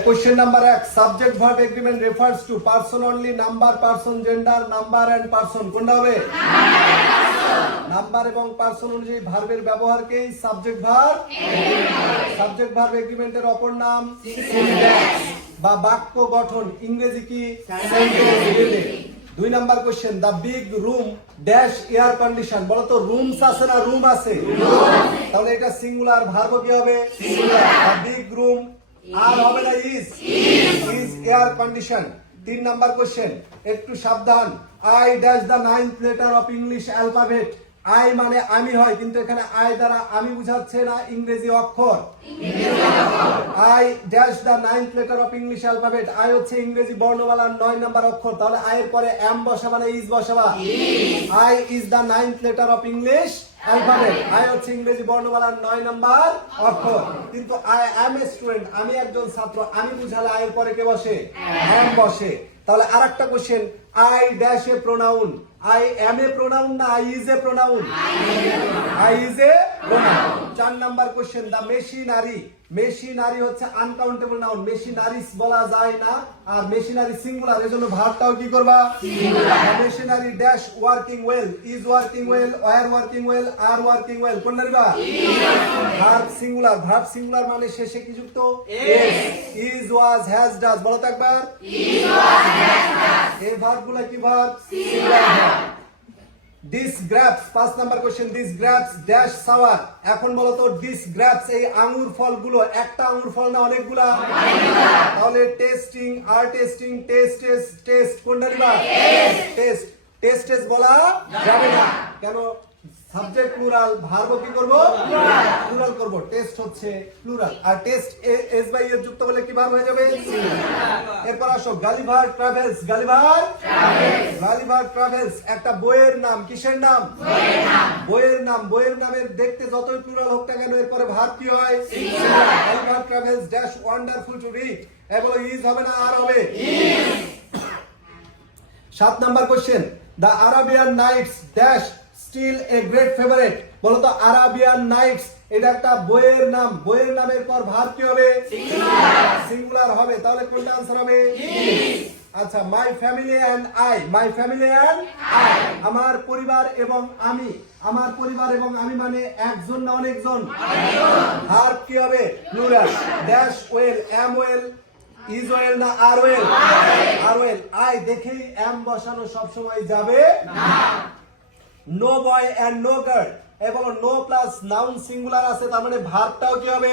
Question number X. Subject verb agreement refers to person only, number, person, gender, number and person. কোনটা হবে? Number এবং person অনুযায়ী ভার্বের ব্যবহারকেই সাবজেক্ট ভার্ব সাবজেক্ট ভার্ব এগ্রিমেন্টের অপর নাম? বা বাক্য গঠন ইংরেজি কি। দুই number question the big room dash air condition বলো তো রুমস আছে না রুম আছে? তাহলে এটা সিঙ্গুলার ভার্ব কি হবে? বিগ রুম আর হবে না ইজ ইজ এয়ার কন্ডিশন তিন নাম্বার কোশ্চেন একটু সাবধান। I dash the ninth letter of English alphabet I মানে আমি হয়, কিন্তু এখানে আই দ্বারা আমি বুঝাচ্ছে না, ইংরেজি অক্ষর। I dash the ninth letter of English alphabet I হচ্ছে ইংরেজি বর্ণমালার নয় নাম্বার অক্ষর। তাহলে আই এর পরে এম বসাবা না is বসাবা? I is the ninth letter of English alphabet I হচ্ছে ইংরেজি বর্ণমালার নয় নাম্বার অক্ষর। কিন্তু আই অ্যাম এ স্টুডেন্ট আমি একজন ছাত্র, আমি বুঝালে আই পরে কে বসে? অ্যাম বসে। তাহলে আরেকটা question I dash a pronoun I am a pronoun না I is a pronoun I is a চার number question the machinery machinery হচ্ছে আনকাউন্টেবল নাউন মেশিনারিস বলা যায় না। আর মেশিনারি সিঙ্গুলার এজন্য ভার্বটাও কি করবা? Machinery dash working well is working well were working well are working well কোন নারিবা ভার্ব সিঙ্গুলার ভার্ব সিঙ্গুলার মানে শেষে কি যুক্ত? ইজ ওয়াজ হ্যাজ ডাজ বলো তো একবার। এই ভার্বগুলো কি ভার্ব সিঙ্গুলার দিস গ্রাপস পাঁচ number question this grapes dash sour এখন বলো তো দিস গ্রাপস এই আঙ্গুর ফলগুলো একটা আঙ্গুর ফল না অনেকগুলা? তাহলে টেস্টিং আর টেস্টিং টেস্ট টেস্ট টেস্ট কোনটা নিবা? টেস্ট টেস্ট টেস্ট বলা যাবে না। কেন? সাবজেক্ট প্লুরাল ভার্ব কি করব? প্লুরাল করব। টেস্ট হচ্ছে প্লুরাল আর টেস্ট এস বাই এর যুক্ত হলে কি ভার্ব হয়ে যাবে? এরপর আসো Gulliver travels Gulliver Gulliver travels একটা বইয়ের নাম কিসের নাম? বইয়ের নাম। বইয়ের নামের দেখতে যতই প্লুরাল হোক না কেন এরপরে ভার্ব কি হয়? Gulliver travels dash wonderful to read a বলো ইজ হবে না আর হবে? সাত number question the Arabian nights dash still a great favourite বলো তো আরাবিয়ান নাইটস এটা একটা বইয়ের নাম। বইয়ের নামের পর ভার কি হবে সিঙ্গুলার হবে। তাহলে কোনটা আনসার হবে? আচ্ছা my family and I my family and I আমার পরিবার এবং আমি। আমার পরিবার এবং আমি মানে একজন না অনেকজন? ভার্ব কি হবে? Plural dash well am well is well না are well are well I দেখেই এম বসানো সবসময় যাবে no. Boy and no girl এবং নো প্লাস নাউন সিঙ্গুলার আছে তার মানে ভার্বটাও কি হবে?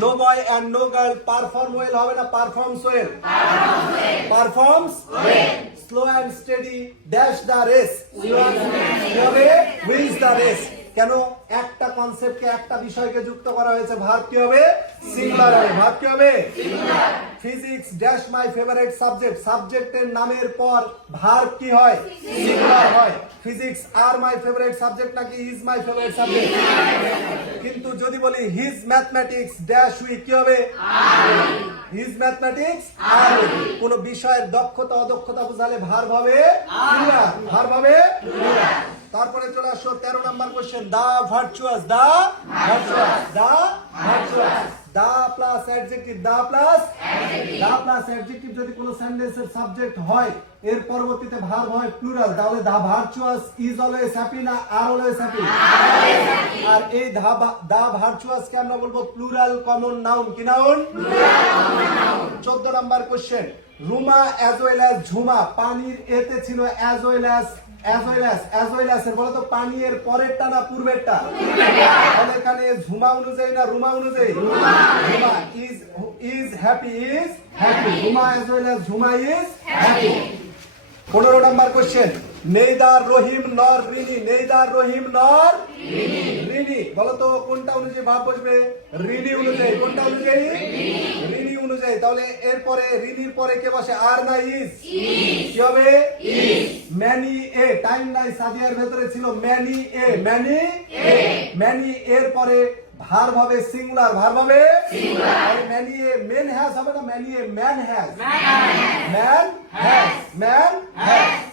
No boy and no girl perform well হবে না performs well performs slow and steady dash the race কি হবে উইন্স দ্য রেস কেন একটা কনসেপ্টকে একটা বিষয়কে যুক্ত করা হয়েছে। ভার্ব কি হবে? সিঙ্গুলার হবে। ভার্ব কি হবে? Physics dash my favourite subject সাবজেক্টের নামের পর ভার্ব কি হয়? সিঙ্গুলার হয়। Physics are my favourite subject নাকি ইজ মাই ফেভারিট সাবজেক্ট কিন্তু যদি বলি হিজ ম্যাথমেটিক্স ড্যাশ উই কি হবে? হিজ ম্যাথমেটিক্স আর কোন বিষয়ের দক্ষতা, অদক্ষতা বোঝালে ভার্ব হবে ভার্ব হবে তেরো number question the virtuous the virtuous the virtuous the plus adjective the plus the plus adjective যদি কোনো সেন্টেন্সের সাবজেক্ট হয় এর পরবর্তীতে ভার্ব হয় প্লুরাল তাহলে the virtuous is always happy না আর অলওয়েজ হ্যাপি আর এই দা দা ভার্চুয়াস কে আমরা বলব প্লুরাল কমন নাউন কি নাউন চোদ্দ number question Ruma as well as Jhuma পানির এতে ছিল as well as well as এর বলো পানি এর পরেরটা না পূর্বেরটা। তাহলে এখানে ঝুমা অনুযায়ী না রুমা অনুযায়ী? Ruma. Is is happy is Ruma Jhuma is happy পনেরো number question neither Rahim nor Rini neither Rahim nor Rini. বলো তো কোনটা অনুযায়ী ভাব বসবে? রিনি অনুযায়ী। কোনটা অনুযায়ী? রিনি। অনুযায়ী। তাহলে এরপরে রিনির পরে কে বসে? আর না ইজ? কি হবে? ম্যানি এ। টাইম নাই সাদিয়ার ভেতরে ছিল many a. Many a. Many এর পরে ভার হবে সিঙ্গুলার ভার তাহলে ম্যানি এ মেন হ্যাজ হবে না? Many a man has man has man has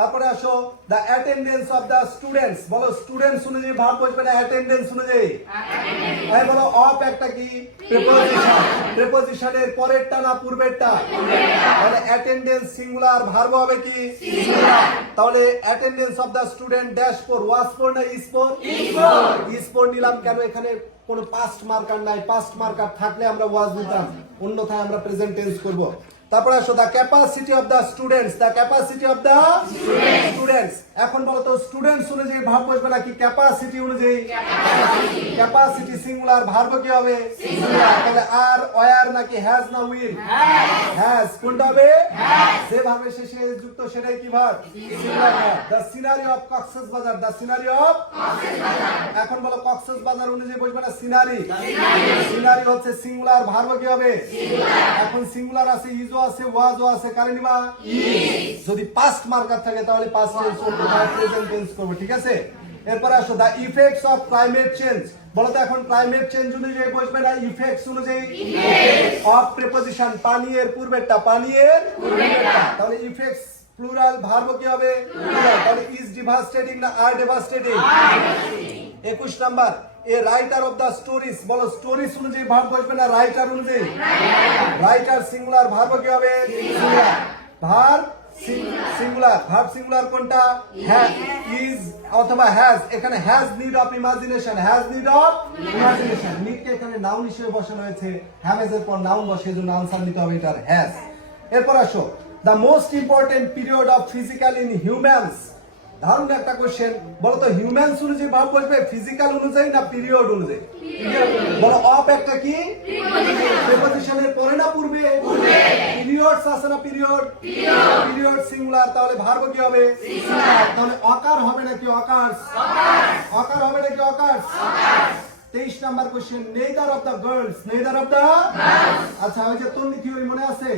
তারপরে আসো the attendance of the students বলো স্টুডেন্টস অনুযায়ী ভাব বসবে না অ্যাটেন্ডেন্স অনুযায়ী? এই বলো অফ একটা কি? প্রেপোজিশন প্রেপোজিশনের পরেরটা না পূর্বেরটা? তাহলে অ্যাটেন্ডেন্স সিঙ্গুলার ভার্ব হবে কি? তাহলে attendance of the student dash four was four না ইস ফোর ইস ফোর নিলাম কেন? এখানে কোনো পাস্ট মার্কার নাই। পাস্ট মার্কার থাকলে আমরা ওয়াজ নিতাম। অন্যথায় আমরা প্রেজেন্ট টেন্স করব। তারপরে আসো the capacity of the students the capacity of the students এখন বলতো তো স্টুডেন্টস অনুযায়ী ভাব বসবে নাকি ক্যাপাসিটি অনুযায়ী? ক্যাপাসিটি সিঙ্গুলার ভার্ব কি হবে? তাহলে আর ওয়ার নাকি হ্যাজ না উইল হ্যাজ কোনটা হবে? যে ভাবে শেষে যুক্ত সেটাই কি ভাব the scenery of Cox's Bazar the scenery of এখন বলো কক্সেস বাজার অনুযায়ী বসবে না সিনারি সিনারি হচ্ছে সিঙ্গুলার ভার্ব কি হবে? এখন সিঙ্গুলার আছে ইজও আছে ওয়াজও আছে কারে নিবা যদি পাস্ট মার্কার থাকে তাহলে পাস্ট প্রেজেন্ট টেন্স করব ঠিক আছে? এরপরে আসো the effects of climate change বলো এখন ক্লাইমেট চেঞ্জ অনুযায়ী বসবে না ইফেক্টস অনুযায়ী? অফ প্রেপোজিশন পানি এর পূর্বেরটা পানি এর তাহলে ইফেক্টস প্লুরাল ভার্ব কি হবে? তাহলে ইজ ডিভাস্টেটিং না আর ডিভাস্টেটিং একুশ number a writer of the stories বলো স্টোরিজ অনুযায়ী ভার্ব বসবে না রাইটার অনুযায়ী? রাইটার সিঙ্গুলার ভার্ব কি হবে? ভার্ব সিঙ্গুলার ভার্ব সিঙ্গুলার কোনটা? হ্যাজ ইজ অথবা হ্যাজ এখানে has need of imagination has need of imagination নিডকে এখানে নাউন হিসেবে বসানো হয়েছে। হ্যাজ এর পর নাউন বসে এজন্য আনসার নিতে হবে এটার। হ্যাজ এরপর আসো। The most important period of physical in humans দারুণ একটা কোশ্চেন বলো তো হিউম্যানস অনুযায়ী ভাব বসবে ফিজিক্যাল অনুযায়ী না পিরিয়ড অনুযায়ী? বলো অপ একটা কি? প্রিপোজিশনের পরে না পূর্বে? পিরিয়ডস আছে না পিরিয়ড পিরিয়ড সিঙ্গুলার তাহলে ভার্ব কি হবে? তাহলে অকার হবে নাকি আকার অকার হবে নাকি অকার্স? তেইশ number question neither of the girls neither of the আচ্ছা ওই যে তন্নি থিওরি মনে আছে?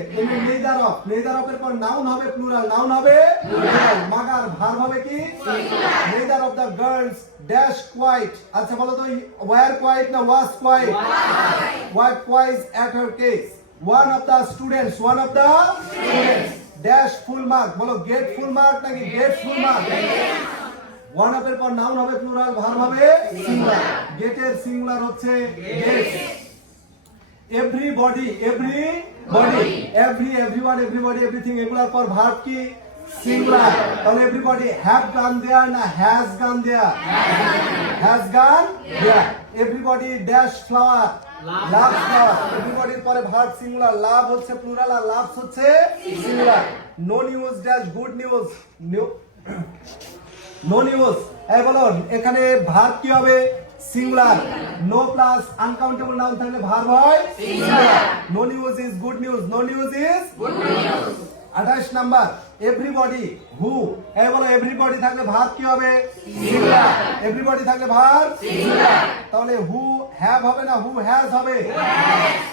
নেইদার অফ নেইদার অফ এর পর নাউন হবে প্লুরাল নাউন হবে মাগার ভার্ব হবে কি? Neither of the girls dash quiet আচ্ছা বলো তো ওয়ার কোয়াইট না was quiet what quiz at her case one of the students one of the students dash full mark বলো গেট ফুল মার্ক নাকি get full mark ওয়ানের পর noun হবে plural verb হবে সিঙ্গুলার গেটের সিঙ্গুলার হচ্ছে get everybody everybody every everyone everybody everything এগুলোর পর ভার্ব কি? সিঙ্গুলার তাহলে এভরিবডি হ্যাভ গান দেয়ার না has gone there has gone there everybody dash flower love flower এভরিবডির পরে ভার্ব সিঙ্গুলার লাভ হচ্ছে প্লুরাল আর লাভস হচ্ছে singular no news dash good news no news এই বলো এখানে ভার্ব কি হবে? Singular no plus uncountable noun থাকলে ভার্ব হয়? Singular no news is good news no news is good news 28 number everybody who এই বলো এভরিবডি থাকলে ভার্ব কি হবে? সিঙ্গুলার এভরিবডি থাকলে ভার্ব সিঙ্গুলার তাহলে হু হ্যাভ হবে না হু হ্যাজ হবে?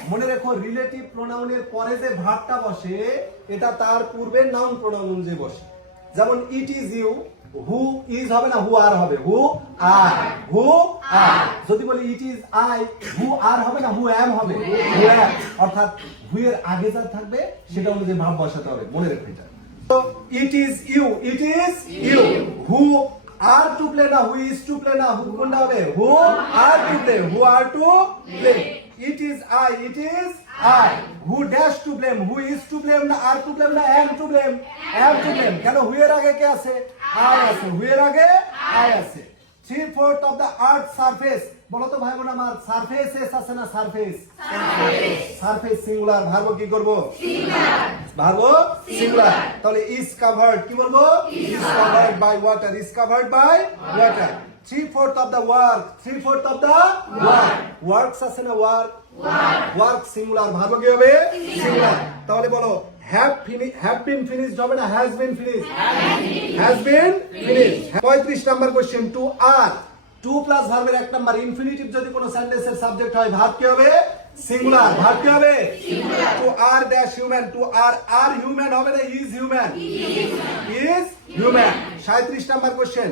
মনে রেখো রিলেটিভ প্রোনাউনের পরে যে ভার্বটা বসে এটা তার পূর্বের নাউন প্রোনাউন অনুযায়ী বসে। যেমন it is you who is হবে না হু আর হবে? হু আর হু আর যদি বলি ইট ইজ আই হু আর হবে না হু অ্যাম হবে? হু অ্যাম অর্থাৎ হু এর আগে যা থাকবে সেটা অনুযায়ী ভাব বসাতে হবে। মনে রেখো এটা। তো it is you it is you who are to play না হু ইজ টু প্লে না হু কোনটা হবে? Who are to play who are to play it is I it is I who dash to blame who is to blame না are to blame না am to blame am to blame কেন who এর আগে কে আছে? I আছে। হু এর আগে I আছে। Three fourth of the earth surface বলো তো ভাই বোন আমার সারফেস এস আছে না সারফেস সারফেস সিঙ্গুলার ভার্ব কি করব? ভার্ব সিঙ্গুলার তাহলে ইজ কভার্ড কি বলব? Is covered by water is covered by water three fourth of the world three fourth of the world আছে না ওয়ার্ক ওয়ার্ক সিঙ্গুলার ভার্ব কি হবে? সিঙ্গুলার তাহলে বলো হ্যাভ ফিনি হ্যাভ বিন ফিনিশড হবে না has been finished has been finished 35 number question two are two plus ভার্বের এক নাম্বার ইনফিনিটিভ যদি কোনো সেন্টেন্সের সাবজেক্ট হয় ভার্ব কি হবে? সিঙ্গুলার ভার্ব কি হবে? Two are dash human two are are human হবে না is human is human 37 number question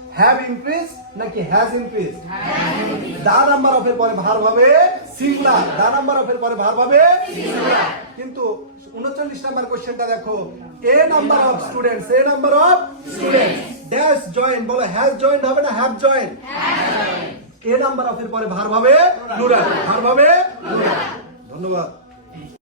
have increased নাকি has increased? The number of এর পরে ভার হবে সিঙ্গুলার দা নাম্বার অফ এর পরে ভার হবে কিন্তু উনচল্লিশ নাম্বার কোশ্চেনটা দেখো। A number of students a number of students dash join বলো হ্যাজ জয়েন হবে না have join a number of এর পরে ভার হবে প্লুরাল ভার হবে প্লুরাল ধন্যবাদ।